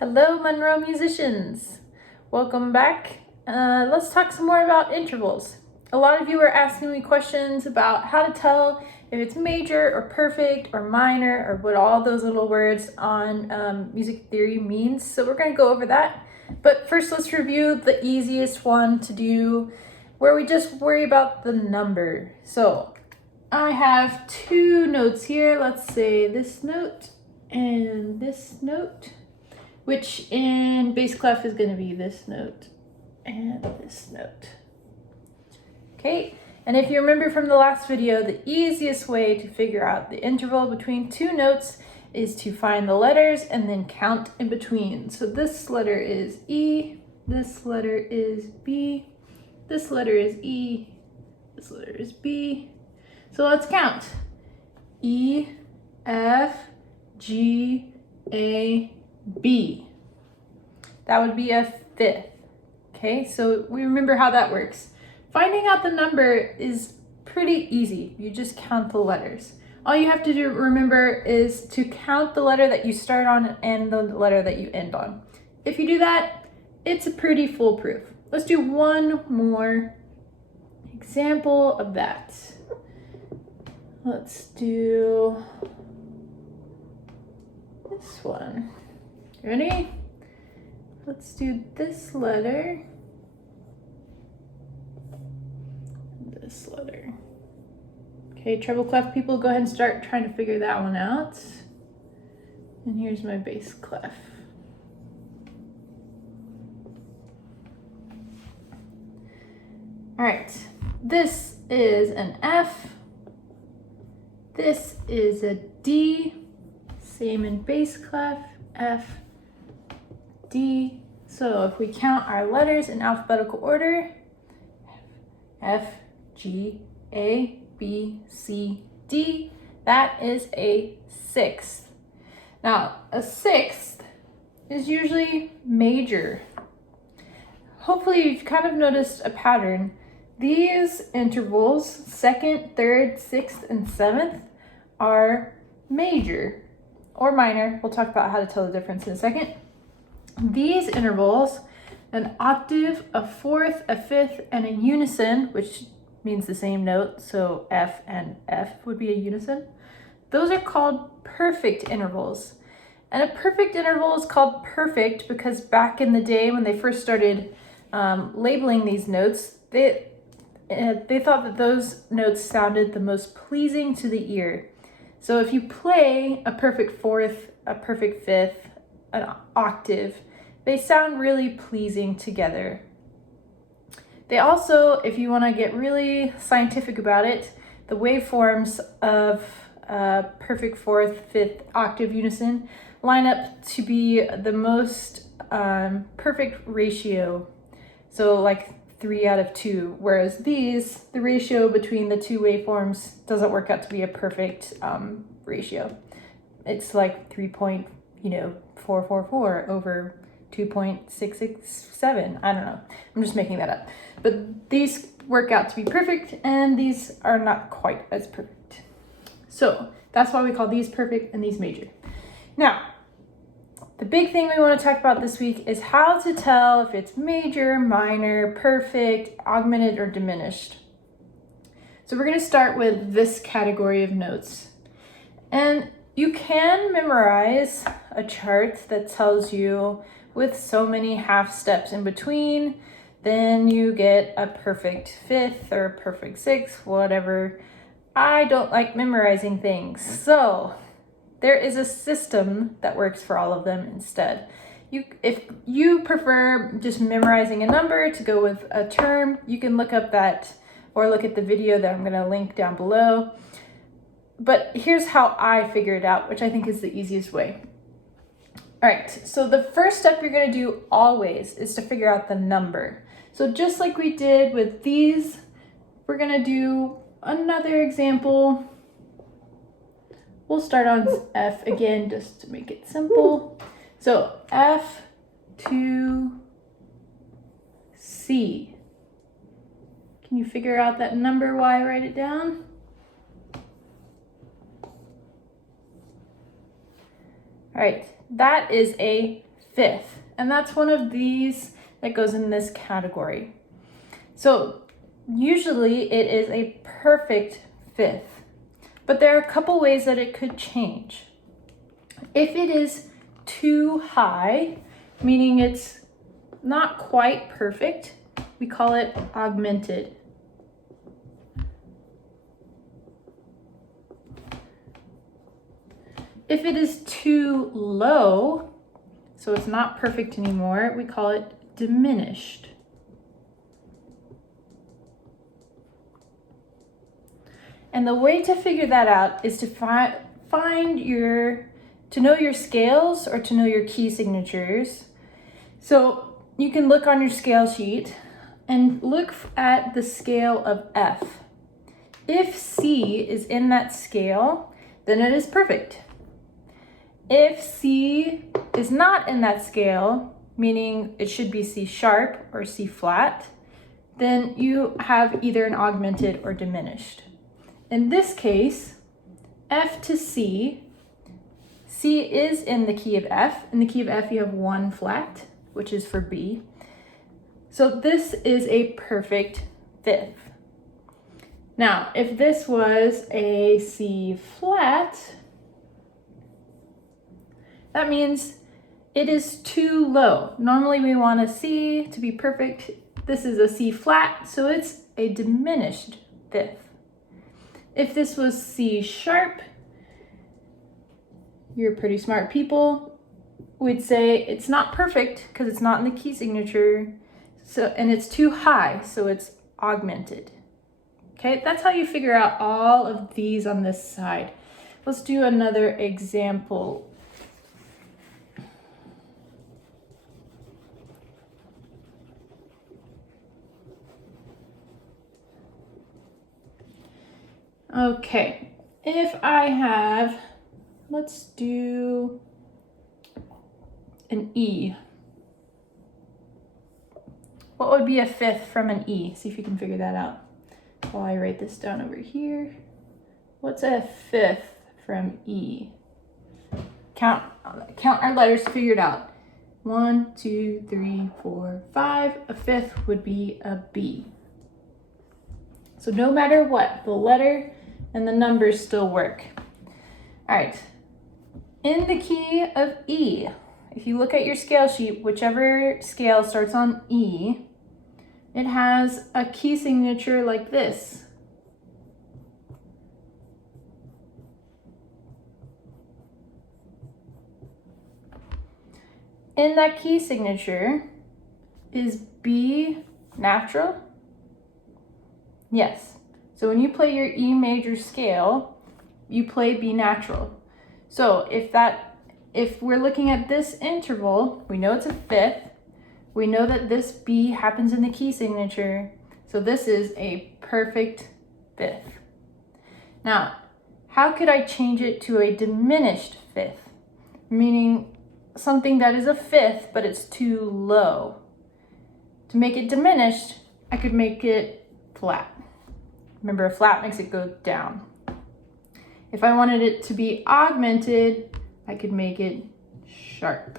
Hello, Monroe musicians. Welcome back. Let's talk some more about intervals. A lot of you are asking me questions about how to tell if it's major or perfect or minor or what all those little words on music theory means. So we're going to go over that. But first, let's review the easiest one to do, where we just worry about the number. So I have two notes here. Let's say this note and this note, which in bass clef is going to be this note and this note. Okay, and if you remember from the last video, the easiest way to figure out the interval between two notes is to find the letters and then count in between. So this letter is E, this letter is B, this letter is E, this letter is B. So let's count. E, F, G, A, B. That would be a fifth. Okay, so we remember how that works. Finding out the number is pretty easy. You just count the letters. All you have to do, remember, is to count the letter that you start on and the letter that you end on. If you do that, it's a pretty foolproof. Let's do one more example of that. Let's do this one. Ready? Let's do this letter, this letter. Okay, treble clef people, go ahead and start trying to figure that one out. And here's my bass clef. All right, this is an F. This is a D. Same in bass clef, F, D. So if we count our letters in alphabetical order, F, G, A, B, C, D, that is a sixth. Now, a sixth is usually major. Hopefully you've kind of noticed a pattern. These intervals, second, third, sixth, and seventh, are major or minor. We'll talk about how to tell the difference in a second. These intervals, an octave, a fourth, a fifth, and a unison, which means the same note, so F and F would be a unison. Those are called perfect intervals. And a perfect interval is called perfect because back in the day when they first started labeling these notes, they thought that those notes sounded the most pleasing to the ear. So if you play a perfect fourth, a perfect fifth, an octave, they sound really pleasing together. They also, if you want to get really scientific about it, the waveforms of perfect fourth, fifth, octave unison line up to be the most perfect ratio. So like 3 out of 2, whereas these, the ratio between the two waveforms doesn't work out to be a perfect ratio. It's like 3.444 over 2.667. I don't know. I'm just making that up. But these work out to be perfect, and these are not quite as perfect. So that's why we call these perfect and these major. Now, the big thing we want to talk about this week is how to tell if it's major, minor, perfect, augmented, or diminished. So we're going to start with this category of notes. And you can memorize a chart that tells you with so many half steps in between, then you get a perfect fifth or a perfect sixth, whatever. I don't like memorizing things. So there is a system that works for all of them instead. If you prefer just memorizing a number to go with a term, you can look up that or look at the video that I'm going to link down below. But here's how I figure it out, which I think is the easiest way. All right, so the first step you're going to do always is to figure out the number. So just like we did with these, we're going to do another example. We'll start on F again just to make it simple. So F to C. Can you figure out that number while I write it down? All right, that is a fifth, and that's one of these that goes in this category. So usually it is a perfect fifth, but there are a couple ways that it could change. If it is too high, meaning it's not quite perfect, we call it augmented. If it is too low, so it's not perfect anymore, we call it diminished. And the way to figure that out is to to know your scales or to know your key signatures. So you can look on your scale sheet and look at the scale of F. If C is in that scale, then it is perfect. If C is not in that scale, meaning it should be C sharp or C flat, then you have either an augmented or diminished. In this case, F to C, C is in the key of F. In the key of F, you have one flat, which is for B. So this is a perfect fifth. Now, if this was a C flat, that means it is too low. Normally we want a C to be perfect. This is a C flat, so it's a diminished fifth. If this was C sharp, you're pretty smart people, we'd say it's not perfect because it's not in the key signature, and it's too high, so it's augmented. Okay, that's how you figure out all of these on this side. Let's do another example. Okay, if I have, let's do an E. What would be a fifth from an E? See if you can figure that out. While I write this down over here. What's a fifth from E? Count our letters to figure it out. 1, 2, 3, 4, 5. A fifth would be a B. So no matter what, the letter and the numbers still work. All right, in the key of E, if you look at your scale sheet, whichever scale starts on E, it has a key signature like this. In that key signature, is B natural? Yes. So when you play your E major scale, you play B natural. So if we're looking at this interval, we know it's a fifth. We know that this B happens in the key signature. So this is a perfect fifth. Now, how could I change it to a diminished fifth? Meaning something that is a fifth, but it's too low. To make it diminished, I could make it flat. Remember, a flat makes it go down. If I wanted it to be augmented, I could make it sharp.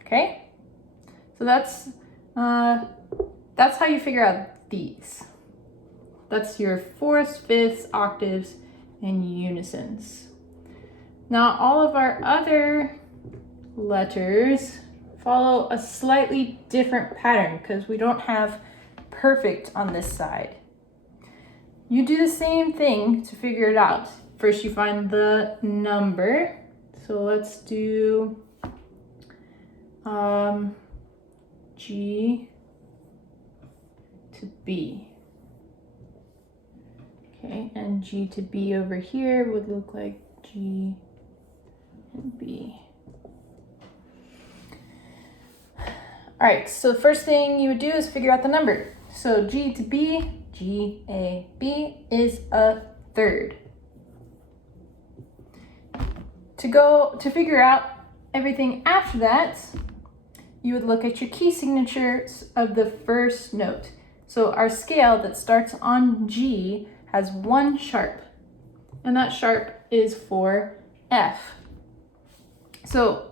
Okay? So that's how you figure out these. That's your fourths, fifths, octaves, and unisons. Now, all of our other letters follow a slightly different pattern because we don't have perfect on this side. You do the same thing to figure it out. First, you find the number. So let's do G to B. Okay, and G to B over here would look like G and B. All right, so the first thing you would do is figure out the number. So G to B, G, A, B is a third. To figure out everything after that, you would look at your key signatures of the first note. So our scale that starts on G has one sharp, and that sharp is for F. So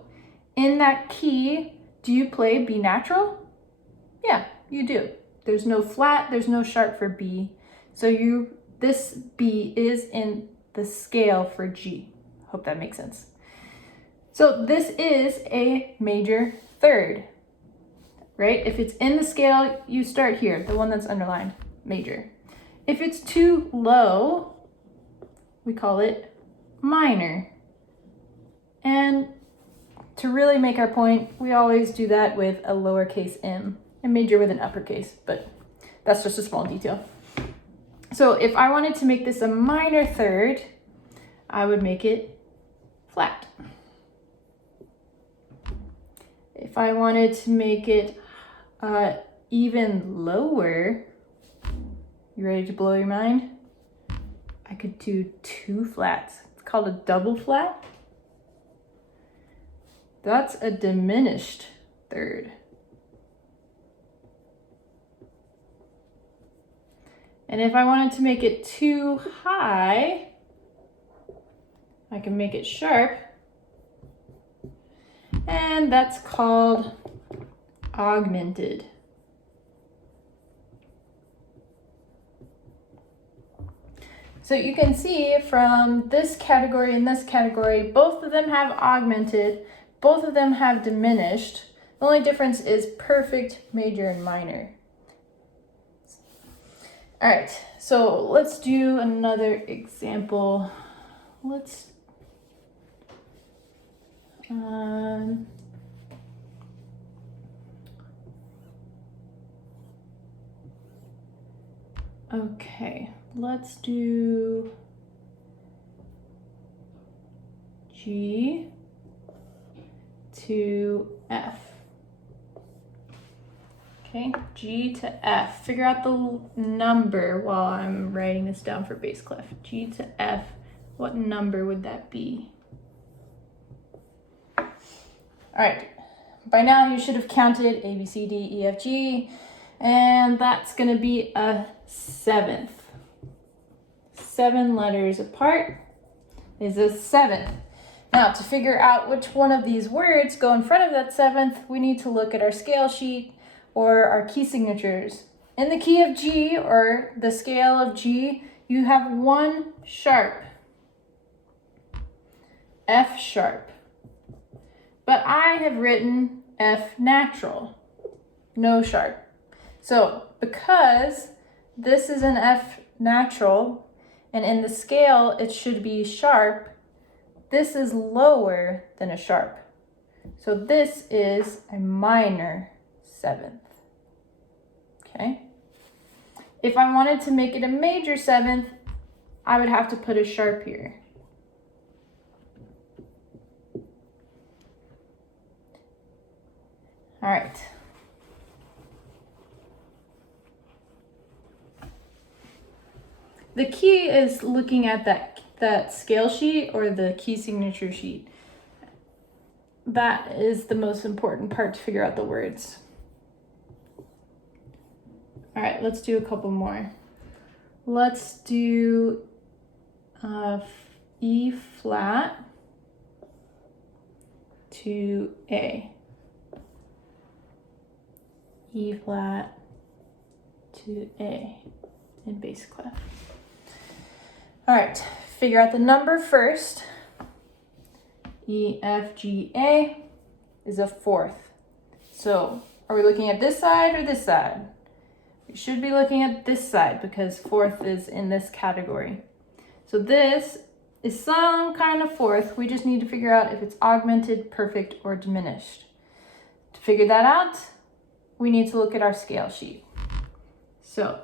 in that key, do you play B natural? Yeah, you do. There's no flat, there's no sharp for B. So this B is in the scale for G. Hope that makes sense. So this is a major third, right? If it's in the scale, you start here, the one that's underlined, major. If it's too low, we call it minor. And to really make our point, we always do that with a lowercase m, and major with an uppercase, but that's just a small detail. So if I wanted to make this a minor third, I would make it flat. If I wanted to make it even lower, you ready to blow your mind? I could do 2 flats. It's called a double flat. That's a diminished third. And if I wanted to make it too high, I can make it sharp. And that's called augmented. So you can see from this category and this category, both of them have augmented, both of them have diminished. The only difference is perfect, major, and minor. All right, so let's do another example. Okay, let's do G to F. Okay, G to F. Figure out the number while I'm writing this down for bass clef. G to F, what number would that be? All right, by now you should have counted A, B, C, D, E, F, G, and that's gonna be a 7th. 7 letters apart is a 7th. Now, to figure out which one of these words go in front of that 7th, we need to look at our scale sheet or our key signatures. In the key of G, or the scale of G, you have 1 sharp, F sharp. But I have written F natural, no sharp. So because this is an F natural, and in the scale it should be sharp, this is lower than a sharp. So this is a minor 7th. Okay? If I wanted to make it a major 7th, I would have to put a sharp here. All right. The key is looking at that scale sheet or the key signature sheet. That is the most important part to figure out the words. All right, let's do a couple more. Let's do E flat to A. E flat to A in bass clef. All right, figure out the number first. E, F, G, A is a 4th. So are we looking at this side or this side? We should be looking at this side because 4th is in this category. So this is some kind of 4th. We just need to figure out if it's augmented, perfect, or diminished. To figure that out, we need to look at our scale sheet. So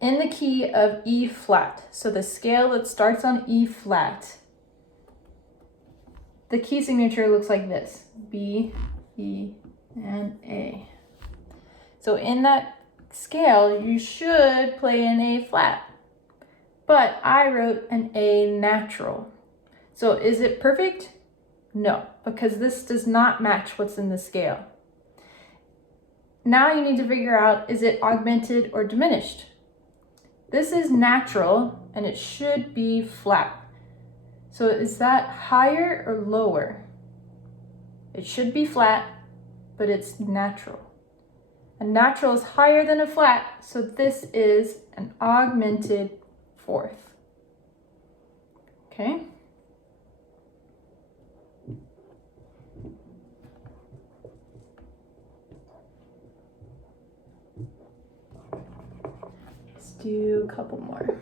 in the key of E flat, so the scale that starts on E flat, the key signature looks like this: B, E, and A. So in that scale, you should play an A flat, but I wrote an A natural. So is it perfect? No, because this does not match what's in the scale. Now you need to figure out, is it augmented or diminished? This is natural and it should be flat. So is that higher or lower? It should be flat, but it's natural. A natural is higher than a flat, so this is an augmented fourth. Okay? Let's do a couple more.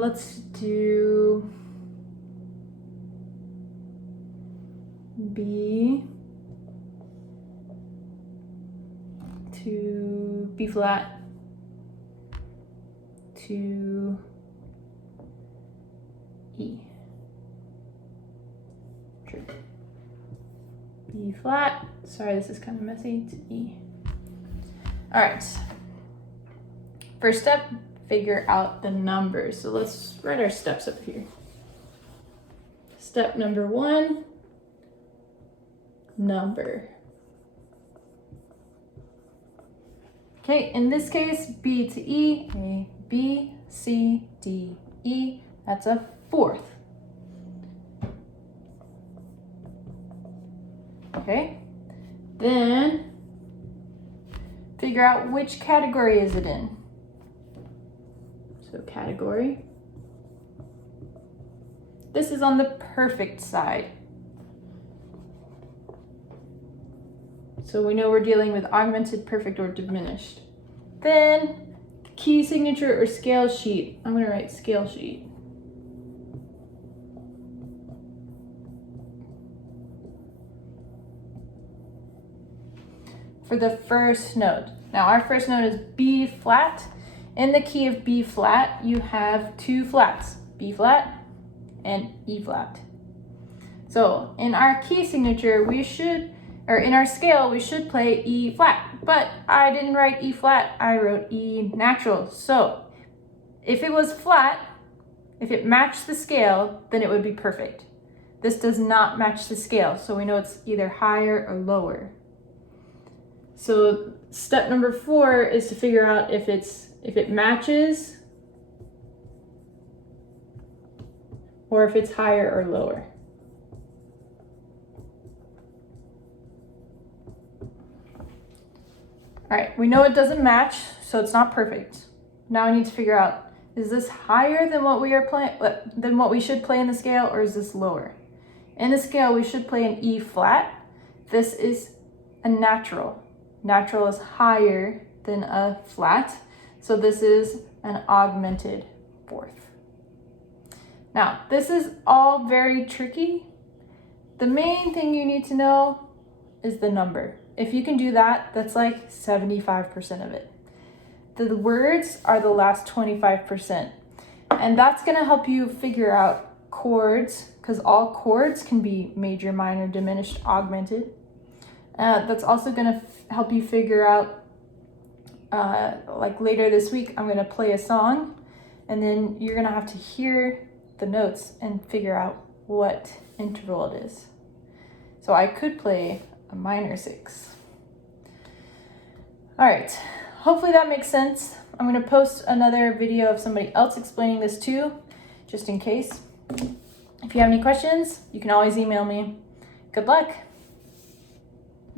Let's do B to B flat to E. True. B flat, sorry this is kind of messy, to E. All right, first step, figure out the numbers. So let's write our steps up here. Step number 1, number. Okay, in this case, B to E, A, B, C, D, E, that's a fourth. Okay, then figure out which category is it in. So category. This is on the perfect side. So we know we're dealing with augmented, perfect, or diminished. Then key signature or scale sheet. I'm going to write scale sheet. For the first note. Now our first note is B flat. In the key of B flat, you have two flats, B flat and E flat. So in our key signature, in our scale, we should play E flat, but I didn't write E flat, I wrote E natural. So if it was flat, if it matched the scale, then it would be perfect. This does not match the scale, so we know it's either higher or lower. So step number 4 is to figure out if it matches or if it's higher or lower. All right, we know it doesn't match, so it's not perfect. Now I need to figure out, is this higher than what we should play in the scale, or is this lower? In the scale, we should play an E flat. This is a natural. Natural is higher than a flat, so this is an augmented fourth. Now, this is all very tricky. The main thing you need to know is the number. If you can do that, that's like 75% of it. The words are the last 25%. And that's gonna help you figure out chords, because all chords can be major, minor, diminished, augmented. That's also gonna help you figure out, like later this week, I'm gonna play a song, and then you're gonna have to hear the notes and figure out what interval it is. So I could play a minor 6. All right, hopefully that makes sense. I'm gonna post another video of somebody else explaining this too, just in case. If you have any questions, you can always email me. Good luck.